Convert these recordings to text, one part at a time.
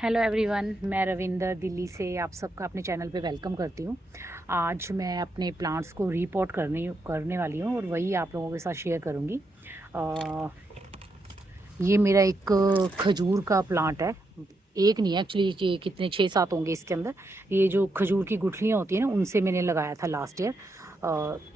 Hello everyone, मैं रविंदर दिल्ली से आप सबका अपने चैनल पे वेलकम करती हूँ। आज मैं अपने प्लांट्स को रिपोर्ट करने वाली हूँ और वही आप लोगों के साथ शेयर करूँगी। ये मेरा एक खजूर का प्लांट है। एक नहीं, एक्चुअली ये कितने 6-7 होंगे इसके अंदर। ये जो खजूर की गुठलियाँ होती हैं ना, उनसे मैंने लगाया था लास्ट ईयर।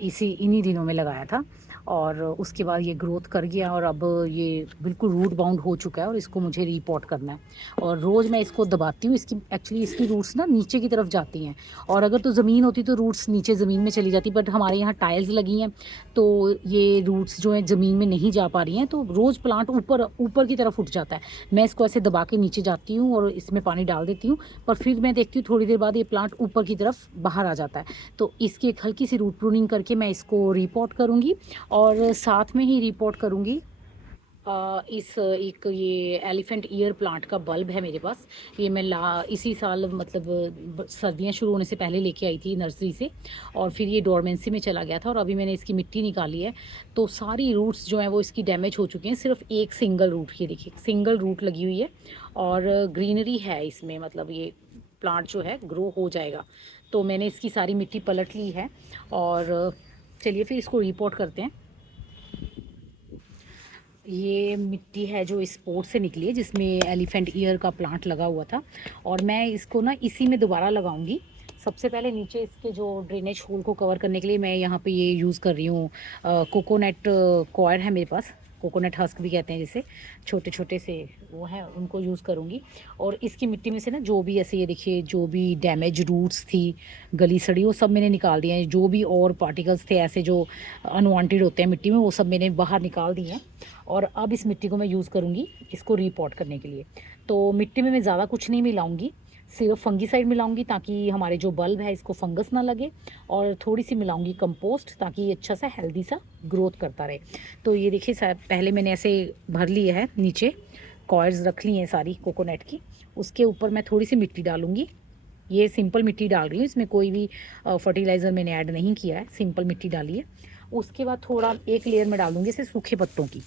इसी इन्हीं दिनों में लगाया था और उसके बाद ये ग्रोथ कर गया और अब ये बिल्कुल रूट बाउंड हो चुका है और इसको मुझे रीपॉट करना है। और रोज़ मैं इसको दबाती हूँ। इसकी एक्चुअली इसकी रूट्स ना नीचे की तरफ जाती हैं, और अगर तो ज़मीन होती तो रूट्स नीचे ज़मीन में चली जाती, बट हमारे यहाँ टाइल्स लगी हैं तो ये रूट्स जो हैं ज़मीन में नहीं जा पा रही हैं, तो रोज़ प्लांट ऊपर ऊपर की तरफ उठ जाता है। मैं इसको ऐसे दबा के नीचे जाती हूँ और इसमें पानी डाल देती हूँ, पर फिर मैं देखती हूँ थोड़ी देर बाद ये प्लांट ऊपर की तरफ बाहर आ जाता है। तो इसकी एक हल्की सी रूट प्रूनिंग करके मैं इसको रिपोर्ट करूँगी और साथ में ही रिपोर्ट करूँगी इस एक ये एलिफेंट ईयर प्लांट का बल्ब है मेरे पास। ये मैं इसी साल मतलब सर्दियाँ शुरू होने से पहले लेके आई थी नर्सरी से, और फिर ये डोरमेंसी में चला गया था और अभी मैंने इसकी मिट्टी निकाली है। तो सारी रूट्स जो हैं वो इसकी डैमेज हो चुकी हैं। सिर्फ एक सिंगल रूट, ये देखिए सिंगल रूट लगी हुई है और ग्रीनरी है इसमें, मतलब ये प्लांट जो है ग्रो हो जाएगा। तो मैंने इसकी सारी मिट्टी पलट ली है और चलिए फिर इसको रिपोर्ट करते हैं। ये मिट्टी है जो इस पोर्ट से निकली है जिसमें एलिफेंट ईयर का प्लांट लगा हुआ था, और मैं इसको ना इसी में दोबारा लगाऊंगी। सबसे पहले नीचे इसके जो ड्रेनेज होल को कवर करने के लिए मैं यहाँ पे ये यूज़ कर रही हूँ। कोकोनट कॉयर है मेरे पास, कोकोनट हस्क भी कहते हैं जिसे, छोटे छोटे से वो हैं, उनको यूज़ करूँगी। और इसकी मिट्टी में से ना जो भी ऐसे, ये देखिए जो भी डैमेज रूट्स थी, गली सड़ी, वो सब मैंने निकाल दिए हैं। जो भी और पार्टिकल्स थे ऐसे जो अनवांटेड होते हैं मिट्टी में, वो सब मैंने बाहर निकाल दिए हैं। और अब इस मिट्टी को मैं यूज़ करूँगी इसको रीपॉट करने के लिए। तो मिट्टी में मैं ज़्यादा कुछ नहीं मिलाऊँगी, सिर्फ फंगीसाइड मिलाऊंगी ताकि हमारे जो बल्ब है इसको फंगस ना लगे, और थोड़ी सी मिलाऊंगी कंपोस्ट ताकि ये अच्छा सा हेल्दी सा ग्रोथ करता रहे। तो ये देखिए पहले मैंने ऐसे भर लिया है, नीचे कॉयर्स रख ली हैं सारी कोकोनट की। उसके ऊपर मैं थोड़ी सी मिट्टी डालूंगी। ये सिंपल मिट्टी डाल रही हूँ, इसमें कोई भी फर्टिलाइज़र मैंने ऐड नहीं किया है, सिंपल मिट्टी डाली है। उसके बाद थोड़ा एक लेयर में डालूंगी इसे सूखे पत्तों की।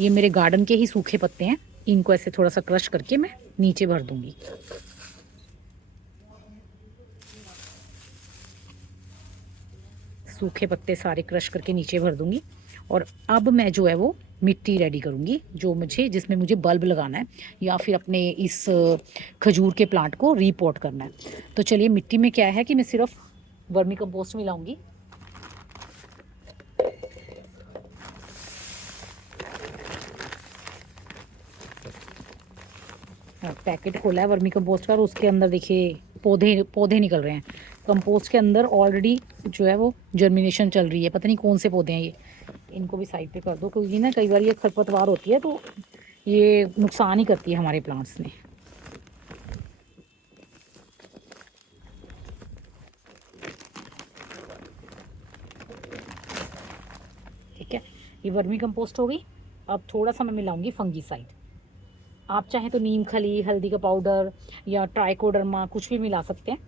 ये मेरे गार्डन के ही सूखे पत्ते हैं, इनको ऐसे थोड़ा सा क्रश करके मैं नीचे भर दूंगी। सूखे पत्ते सारे क्रश करके नीचे भर दूंगी। और अब मैं जो है वो मिट्टी रेडी करूंगी जो मुझे, जिसमें मुझे बल्ब लगाना है या फिर अपने इस खजूर के प्लांट को रीपॉट करना है। तो चलिए, मिट्टी में क्या है कि मैं सिर्फ वर्मी कंपोस्ट मिलाऊंगी। पैकेट खोला है वर्मी कंपोस्ट का और उसके अंदर देखिए पौधे पौधे निकल रहे हैं। कंपोस्ट के अंदर ऑलरेडी जो है वो जर्मिनेशन चल रही है। पता नहीं कौन से पौधे हैं ये, इनको भी साइड पे कर दो, क्योंकि ना कई बार ये खरपतवार होती है तो ये नुकसान ही करती है हमारे प्लांट्स में। ठीक है, ये वर्मी कंपोस्ट हो गई। अब थोड़ा सा मैं मिलाऊंगी फंगीसाइड। आप चाहें तो नीम खली, हल्दी का पाउडर या ट्राइकोडर्मा कुछ भी मिला सकते हैं।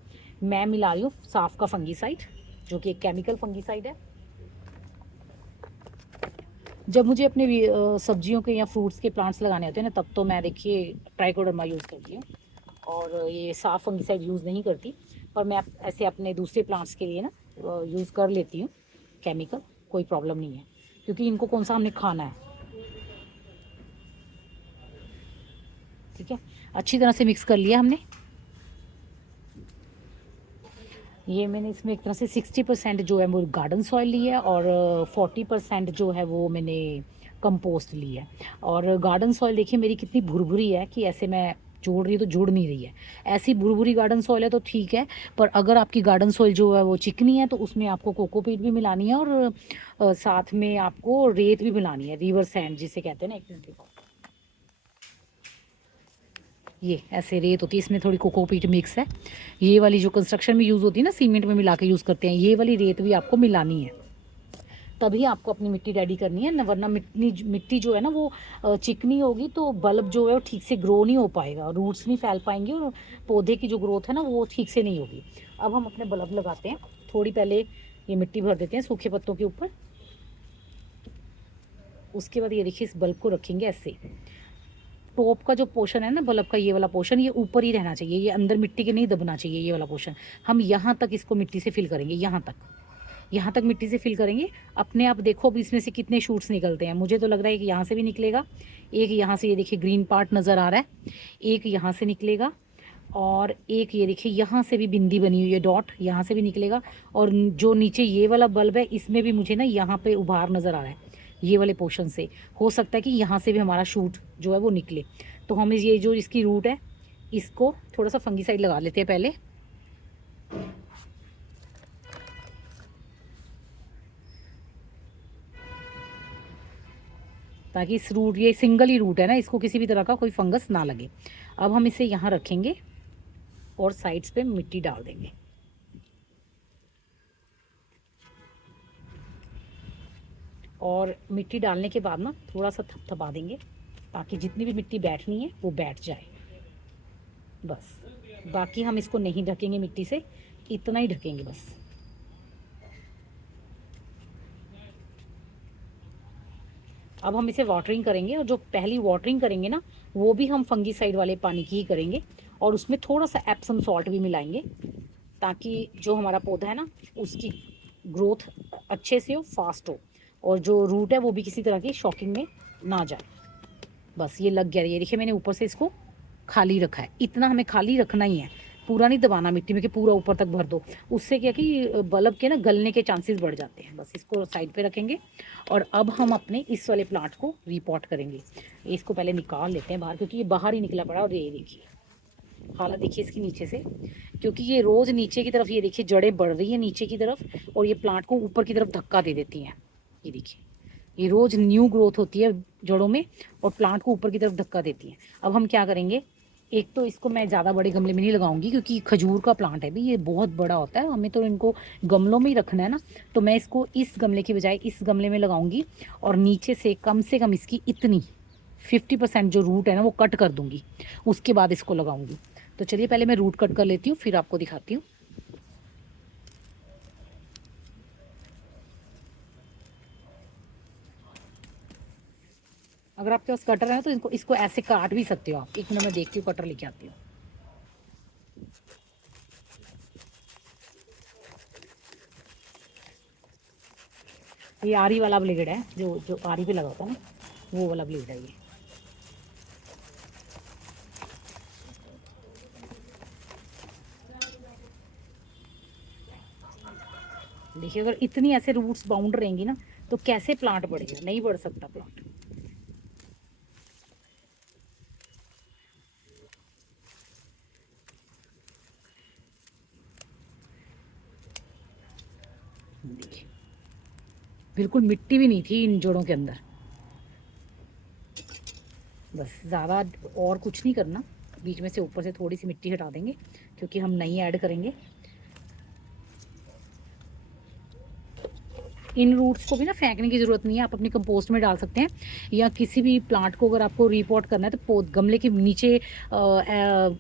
मैं मिला रही हूँ साफ का फंगीसाइड, जो कि एक केमिकल फंगीसाइड है। जब मुझे अपने सब्जियों के या फ्रूट्स के प्लांट्स लगाने होते हैं ना, तब तो मैं देखिए ट्राइकोडर्मा यूज़ करती हूँ और ये साफ फंगीसाइड यूज़ नहीं करती। पर मैं ऐसे अपने दूसरे प्लांट्स के लिए ना यूज़ कर लेती हूँ केमिकल, कोई प्रॉब्लम नहीं है, क्योंकि इनको कौन सा हमने खाना है। ठीक है, अच्छी तरह से मिक्स कर लिया हमने। ये मैंने इसमें एक तरह से 60% जो है वो गार्डन सॉइल ली है और 40% जो है वो मैंने कंपोस्ट ली है। और गार्डन सॉइल देखिए मेरी कितनी भुरभुरी है कि ऐसे मैं जोड़ रही हूँ तो जुड़ नहीं रही है। ऐसी भुरभुरी गार्डन सॉइल है तो ठीक है, पर अगर आपकी गार्डन सॉइल जो है वो चिकनी है तो उसमें आपको कोकोपीट भी मिलानी है और साथ में आपको रेत भी मिलानी है, रिवर सैंड जिसे कहते हैं ना। एक मिनट देखो, ये ऐसे रेत होती है, इसमें थोड़ी कोकोपीट मिक्स है। ये वाली जो कंस्ट्रक्शन में यूज़ होती है ना, सीमेंट में मिला के यूज़ करते हैं, ये वाली रेत भी आपको मिलानी है, तभी आपको अपनी मिट्टी रेडी करनी है। वरना मिट्टी मिट्टी जो है ना वो चिकनी होगी तो बल्ब जो है वो ठीक से ग्रो नहीं हो पाएगा, रूट्स नहीं फैल पाएंगे और पौधे की जो ग्रोथ है ना वो ठीक से नहीं होगी। अब हम अपने बल्ब लगाते हैं। थोड़ी पहले ये मिट्टी भर देते हैं सूखे पत्तों के ऊपर। उसके बाद ये देखिए इस बल्ब को रखेंगे ऐसे, टॉप का जो पोर्शन है ना बल्ब का, ये वाला पोर्शन ये ऊपर ही रहना चाहिए, ये अंदर मिट्टी के नहीं दबना चाहिए ये वाला पोर्शन। हम यहाँ तक इसको मिट्टी से फिल करेंगे, यहाँ तक मिट्टी से फिल करेंगे। अपने आप देखो अब इसमें से कितने शूट्स निकलते हैं। मुझे तो लग रहा है कि यहाँ से भी निकलेगा एक, यहाँ से ये देखिए ग्रीन पार्ट नज़र आ रहा है, एक यहाँ से निकलेगा, और एक ये देखिए यहाँ से भी बिंदी बनी हुई है डॉट, यहाँ से भी निकलेगा। और जो नीचे ये वाला बल्ब है इसमें भी मुझे ना यहाँ पे उभार नज़र आ रहा है, ये वाले पोर्शन से हो सकता है कि यहाँ से भी हमारा शूट जो है वो निकले। तो हम ये जो इसकी रूट है इसको थोड़ा सा फंगीसाइड लगा लेते हैं पहले। ताकि इस रूट, ये सिंगल ही रूट है ना, इसको किसी भी तरह का कोई फंगस ना लगे। अब हम इसे यहाँ रखेंगे और साइड्स पे मिट्टी डाल देंगे। और मिट्टी डालने के बाद ना थोड़ा सा थपथपा देंगे ताकि जितनी भी मिट्टी बैठनी है वो बैठ जाए। बस बाकी हम इसको नहीं ढकेंगे मिट्टी से, इतना ही ढकेंगे बस। अब हम इसे वाटरिंग करेंगे, और जो पहली वाटरिंग करेंगे ना वो भी हम फंगीसाइड वाले पानी की ही करेंगे, और उसमें थोड़ा सा एप्सम सॉल्ट भी मिलाएंगे ताकि जो हमारा पौधा है ना उसकी ग्रोथ अच्छे से हो, फास्ट हो, और जो रूट है वो भी किसी तरह की शॉकिंग में ना जाए। बस ये लग गया, ये देखिए मैंने ऊपर से इसको खाली रखा है, इतना हमें खाली रखना ही है, पूरा नहीं दबाना मिट्टी में कि पूरा ऊपर तक भर दो, उससे क्या कि बल्ब के ना गलने के चांसेस बढ़ जाते हैं। बस इसको साइड पे रखेंगे, और अब हम अपने इस वाले प्लांट को रिपॉट करेंगे। इसको पहले निकाल लेते हैं बाहर, क्योंकि ये बाहर ही निकला पड़ा। और ये देखिए हालत देखिए इसकी नीचे से, क्योंकि ये रोज़ नीचे की तरफ, ये देखिए जड़ें बढ़ रही हैं नीचे की तरफ, और ये प्लांट को ऊपर की तरफ धक्का दे देती हैं। ये देखिए ये रोज़ न्यू ग्रोथ होती है जड़ों में और प्लांट को ऊपर की तरफ धक्का देती हैं। अब हम क्या करेंगे, एक तो इसको मैं ज़्यादा बड़े गमले में नहीं लगाऊंगी, क्योंकि खजूर का प्लांट है भी, ये बहुत बड़ा होता है, हमें तो इनको गमलों में ही रखना है ना। तो मैं इसको इस गमले की बजाय इस गमले में लगाऊंगी, और नीचे से कम इसकी इतनी 50% जो रूट है ना वो कट कर दूंगी, उसके बाद इसको लगाऊंगी। तो चलिए पहले मैं रूट कट कर लेती हूँ, फिर आपको दिखाती हूँ। अगर आपके पास कटर है तो इसको ऐसे काट भी सकते हो आप। एक मिनट मैं देखती हूँ, कटर लेके आती हूँ। ये आरी वाला ब्लेड है, जो जो आरी पे लगा होता है ना, वो वाला ब्लेड है ये। देखिए अगर इतनी ऐसे रूट्स बाउंड रहेंगी ना तो कैसे प्लांट बढ़ेगा, नहीं बढ़ सकता प्लांट। देखिए बिल्कुल मिट्टी भी नहीं थी इन जड़ों के अंदर। बस ज़्यादा और कुछ नहीं करना, बीच में से ऊपर से थोड़ी सी मिट्टी हटा देंगे क्योंकि हम नई ऐड करेंगे। इन रूट्स को भी ना फेंकने की ज़रूरत नहीं है, आप अपनी कंपोस्ट में डाल सकते हैं, या किसी भी प्लांट को अगर आपको रिपोर्ट करना है तो गमले के नीचे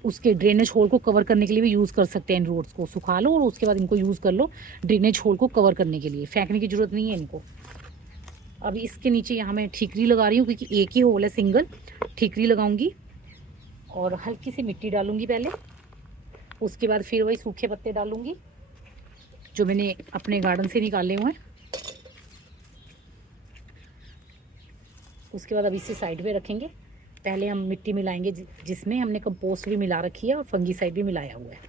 उसके ड्रेनेज होल को कवर करने के लिए भी यूज़ कर सकते हैं। इन रूट्स को सुखा लो और उसके बाद इनको यूज़ कर लो ड्रेनेज होल को कवर करने के लिए, फेंकने की ज़रूरत नहीं है इनको। अभी इसके नीचे यहाँ मैं ठीकरी लगा रही हूँ क्योंकि एक ही होल है, सिंगल ठीकरी लगाऊंगी, और हल्की सी मिट्टी डालूंगी पहले, उसके बाद फिर वही सूखे पत्ते डालूंगी जो मैंने अपने गार्डन से निकाले हुए हैं। उसके बाद अब इसे साइड पे रखेंगे। पहले हम मिट्टी मिलाएंगे जिसमें हमने कंपोस्ट भी मिला रखी है और फंगीसाइड भी मिलाया हुआ है।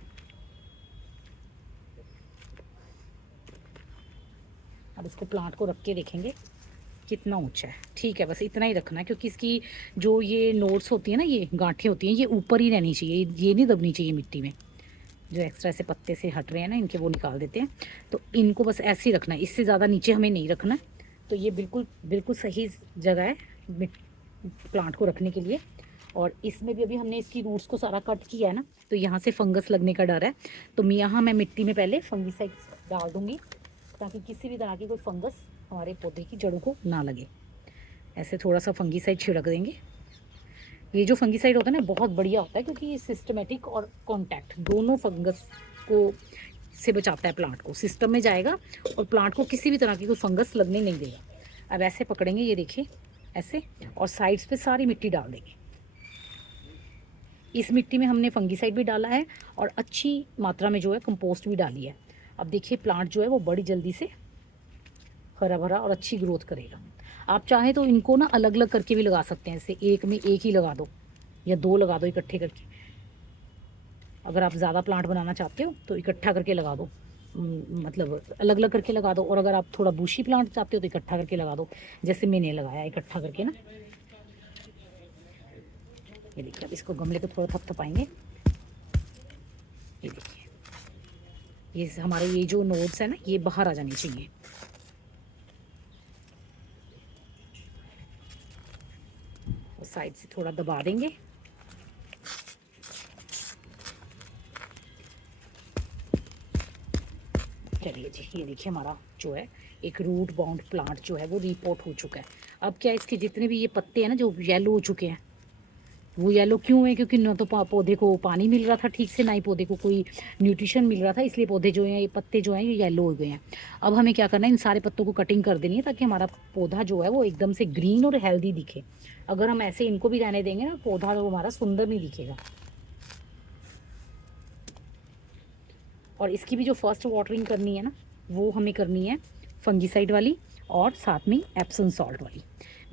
अब इसको प्लांट को रख के देखेंगे कितना ऊंचा है। ठीक है, बस इतना ही रखना है क्योंकि इसकी जो ये नोट्स होती है ना, ये गांठें होती हैं, ये ऊपर ही रहनी चाहिए, ये नहीं दबनी चाहिए मिट्टी में। जो एक्स्ट्रा ऐसे पत्ते से हट रहे हैं ना इनके, वो निकाल देते हैं। तो इनको बस ऐसे ही रखना है, इससे ज़्यादा नीचे हमें नहीं रखना है। तो ये बिल्कुल सही जगह है प्लांट को रखने के लिए। और इसमें भी अभी हमने इसकी रूट्स को सारा कट किया है ना, तो यहाँ से फंगस लगने का डर है। तो मैं मिट्टी में पहले फंगीसाइड डाल दूँगी ताकि किसी भी तरह की कोई फंगस हमारे पौधे की जड़ों को ना लगे। ऐसे थोड़ा सा फंगीसाइड छिड़क देंगे। ये जो फंगीसाइड होता है ना बहुत बढ़िया होता है क्योंकि ये सिस्टमेटिक और कॉन्टैक्ट दोनों फंगस को से बचाता है, प्लांट को सिस्टम में जाएगा और प्लांट को किसी भी तरह की कोई फंगस लगने नहीं देगा। अब ऐसे पकड़ेंगे, ये देखिए ऐसे, और साइड्स पे सारी मिट्टी डाल देंगे। इस मिट्टी में हमने फंगीसाइड भी डाला है और अच्छी मात्रा में जो है कंपोस्ट भी डाली है। अब देखिए प्लांट जो है वो बड़ी जल्दी से हरा भरा और अच्छी ग्रोथ करेगा। आप चाहें तो इनको ना अलग अलग करके भी लगा सकते हैं, जैसे एक में एक ही लगा दो या दो लगा दो इकट्ठे करके। अगर आप ज़्यादा प्लांट बनाना चाहते हो तो इकट्ठा करके लगा दो, मतलब अलग अलग करके लगा दो। और अगर आप थोड़ा बूशी प्लांट चाहते हो तो इकट्ठा करके लगा दो, जैसे मैंने लगाया इकट्ठा करके ना। ये देखिए अब इसको गमले को थोड़ा थपथपाएंगे। ये देखिए ये हमारे ये जो नोड्स है ना ये बाहर आ जानी चाहिए। और साइड से थोड़ा दबा देंगे। चलिए जी, ये देखिए हमारा जो है एक रूट बाउंड प्लांट जो है वो रिपोर्ट हो चुका है। अब क्या इसके जितने भी ये पत्ते हैं ना जो येलो हो चुके हैं, वो येलो क्यों है? क्योंकि ना तो पौधे को पानी मिल रहा था ठीक से, ना ही पौधे को कोई न्यूट्रिशन मिल रहा था, इसलिए पौधे जो हैं ये पत्ते जो हैं ये येलो हो गए हैं। अब हमें क्या करना है, इन सारे पत्तों को कटिंग कर देनी है ताकि हमारा पौधा जो है वो एकदम से ग्रीन और हेल्दी दिखे। अगर हम ऐसे इनको भी रहने देंगे ना, पौधा तो हमारा सुंदर नहीं दिखेगा। और इसकी भी जो फर्स्ट वाटरिंग करनी है ना वो हमें करनी है फंगीसाइड वाली और साथ में एप्सम सॉल्ट वाली।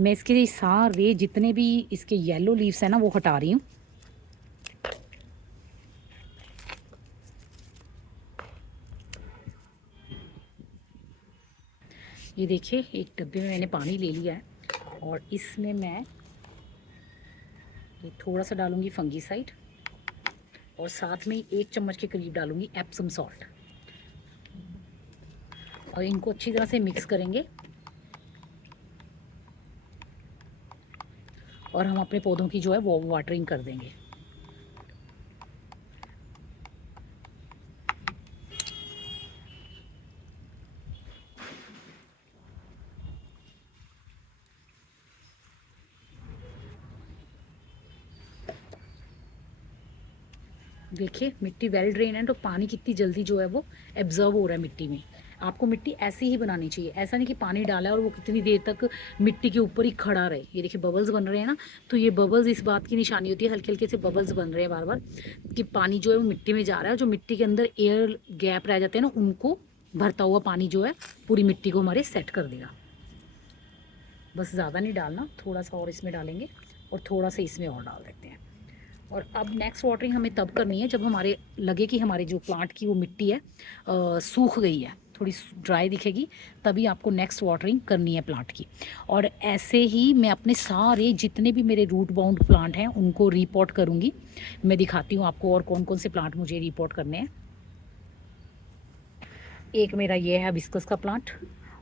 मैं इसके सारे जितने भी इसके येलो लीव्स हैं ना वो हटा रही हूँ। ये देखिए एक डब्बे में मैंने पानी ले लिया है और इसमें मैं ये थोड़ा सा डालूंगी फंगीसाइड और साथ में 1 चम्मच के करीब डालूंगी एप्सम सॉल्ट। और इनको अच्छी तरह से मिक्स करेंगे और हम अपने पौधों की जो है वो वाटरिंग कर देंगे। देखिए मिट्टी वेल ड्रेन है तो पानी कितनी जल्दी जो है वो एब्जर्व हो रहा है मिट्टी में। आपको मिट्टी ऐसी ही बनानी चाहिए, ऐसा नहीं कि पानी डाला है और वो कितनी देर तक मिट्टी के ऊपर ही खड़ा रहे। ये देखिए बबल्स बन रहे हैं ना, तो ये बबल्स इस बात की निशानी होती है, हल्के हल्के से बबल्स बन रहे हैं बार बार, कि पानी जो है वो मिट्टी में जा रहा है। जो मिट्टी के अंदर एयर गैप रह जाते हैं ना उनको भरता हुआ पानी जो है पूरी मिट्टी को हमारे सेट कर देगा। बस ज़्यादा नहीं डालना, थोड़ा सा और इसमें डालेंगे और थोड़ा सा इसमें और डाल देते हैं। और अब नेक्स्ट वाटरिंग हमें तब करनी है जब हमारे लगे कि हमारे जो प्लांट की वो मिट्टी है सूख गई है, थोड़ी ड्राई दिखेगी, तभी आपको नेक्स्ट वाटरिंग करनी है प्लांट की। और ऐसे ही मैं अपने सारे जितने भी मेरे रूट बाउंड प्लांट हैं उनको रिपोर्ट करूँगी। मैं दिखाती हूँ आपको और कौन कौन से प्लांट मुझे रिपोर्ट करने हैं। एक मेरा ये है हिबिस्कस का प्लांट,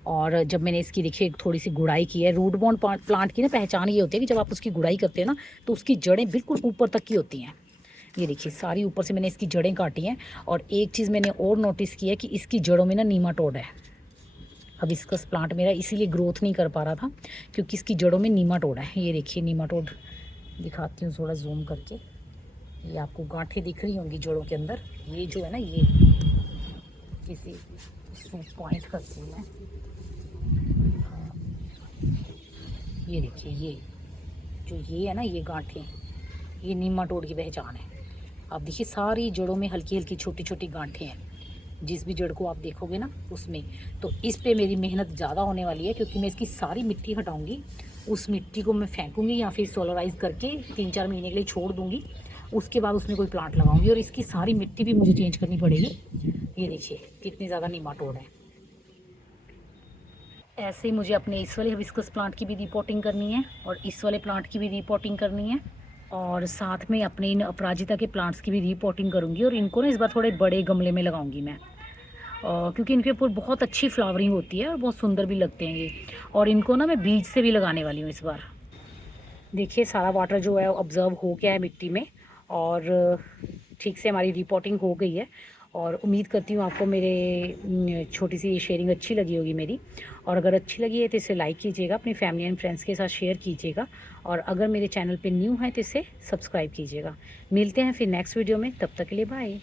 और जब मैंने इसकी देखिए थोड़ी सी गुड़ाई की है। रूट बाउंड प्लांट की ना पहचान ये होती है कि जब आप उसकी गुड़ाई करते हैं ना तो उसकी जड़ें बिल्कुल ऊपर तक की होती हैं। ये देखिए सारी ऊपर से मैंने इसकी जड़ें काटी हैं। और एक चीज़ मैंने और नोटिस की है कि इसकी जड़ों में ना नीमाटोड है। हिबिस्कस प्लांट मेरा इसीलिए ग्रोथ नहीं कर पा रहा था क्योंकि इसकी जड़ों में नीमाटोड है। ये देखिए नीमाटोड दिखाती हूँ थोड़ा जूम करके, ये आपको गांठें दिख रही होंगी जड़ों के अंदर। ये जो है ना ये किसी पॉइंट करती हूँ मैं, ये देखिए ये जो ये है ना ये गांठें, ये नीमाटोड की पहचान है। आप देखिए सारी जड़ों में हल्की हल्की छोटी छोटी गांठें हैं, जिस भी जड़ को आप देखोगे ना उसमें। तो इस पे मेरी मेहनत ज़्यादा होने वाली है क्योंकि मैं इसकी सारी मिट्टी हटाऊंगी, उस मिट्टी को मैं फेंकूंगी या फिर सोलराइज करके 3-4 महीने के लिए छोड़ दूंगी। उसके बाद उसमें कोई प्लांट लगाऊंगी और इसकी सारी मिट्टी भी मुझे चेंज करनी पड़ेगी। ये देखिए कितनी ज़्यादा नीमाटोड है। ऐसे ही मुझे अपने इस वाले हिबिस्कस प्लांट की भी रिपोर्टिंग करनी है और इस वाले प्लांट की भी रिपोर्टिंग करनी है, और साथ में अपने इन अपराजिता के प्लांट्स की भी रिपोर्टिंग करूँगी। और इनको ना इस बार थोड़े बड़े गमले में लगाऊंगी मैं, क्योंकि इनके ऊपर बहुत अच्छी फ्लावरिंग होती है और बहुत सुंदर भी लगते हैं ये। और इनको ना मैं बीज से भी लगाने वाली हूँ इस बार। देखिए सारा वाटर जो है ऑब्जर्व हो गया है मिट्टी में और ठीक से हमारी रिपोर्टिंग हो गई है। और उम्मीद करती हूँ आपको मेरे छोटी सी शेयरिंग अच्छी लगी होगी मेरी। और अगर अच्छी लगी है तो इसे लाइक कीजिएगा, अपनी फैमिली एंड फ्रेंड्स के साथ शेयर कीजिएगा, और अगर मेरे चैनल पे न्यू है तो इसे सब्सक्राइब कीजिएगा। मिलते हैं फिर नेक्स्ट वीडियो में, तब तक के लिए बाय।